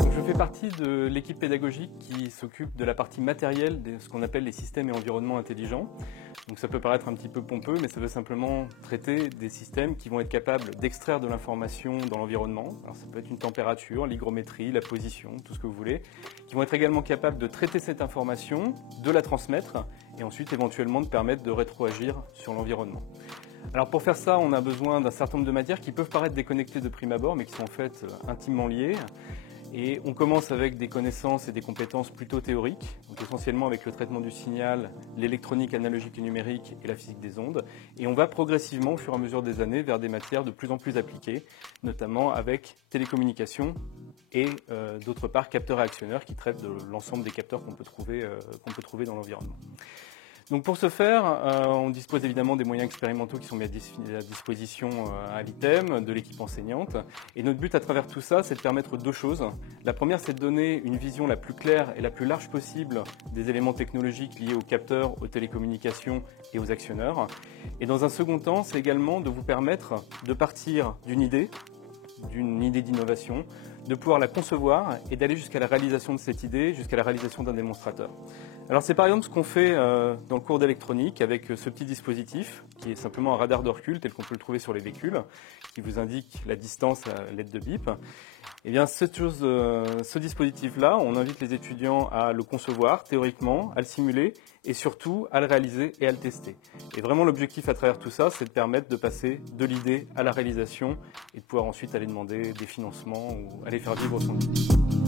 Donc, je fais partie de l'équipe pédagogique qui s'occupe de la partie matérielle de ce qu'on appelle les systèmes et environnements intelligents. Donc ça peut paraître un petit peu pompeux, mais ça veut simplement traiter des systèmes qui vont être capables d'extraire de l'information dans l'environnement. Alors ça peut être une température, l'hygrométrie, la position, tout ce que vous voulez, qui vont être également capables de traiter cette information, de la transmettre et ensuite éventuellement de permettre de rétroagir sur l'environnement. Alors pour faire ça, on a besoin d'un certain nombre de matières qui peuvent paraître déconnectées de prime abord, mais qui sont en fait intimement liées. Et on commence avec des connaissances et des compétences plutôt théoriques, donc essentiellement avec le traitement du signal, l'électronique analogique et numérique et la physique des ondes. Et on va progressivement, au fur et à mesure des années, vers des matières de plus en plus appliquées, notamment avec télécommunications et d'autre part capteurs et actionneurs qui traitent de l'ensemble des capteurs qu'on peut trouver dans l'environnement. Donc pour ce faire, on dispose évidemment des moyens expérimentaux qui sont mis à disposition à l'ITEM, de l'équipe enseignante. Et notre but à travers tout ça, c'est de permettre deux choses. La première, c'est de donner une vision la plus claire et la plus large possible des éléments technologiques liés aux capteurs, aux télécommunications et aux actionneurs. Et dans un second temps, c'est également de vous permettre de partir d'une idée d'innovation, de pouvoir la concevoir et d'aller jusqu'à la réalisation de cette idée, jusqu'à la réalisation d'un démonstrateur. Alors c'est par exemple ce qu'on fait dans le cours d'électronique avec ce petit dispositif qui est simplement un radar de recul tel qu'on peut le trouver sur les véhicules, qui vous indique la distance à l'aide de bip. Et bien ce dispositif-là, on invite les étudiants à le concevoir théoriquement, à le simuler et surtout à le réaliser et à le tester. Et vraiment l'objectif à travers tout ça, c'est de permettre de passer de l'idée à la réalisation et de pouvoir ensuite aller demander des financements ou aller faire vivre son idée.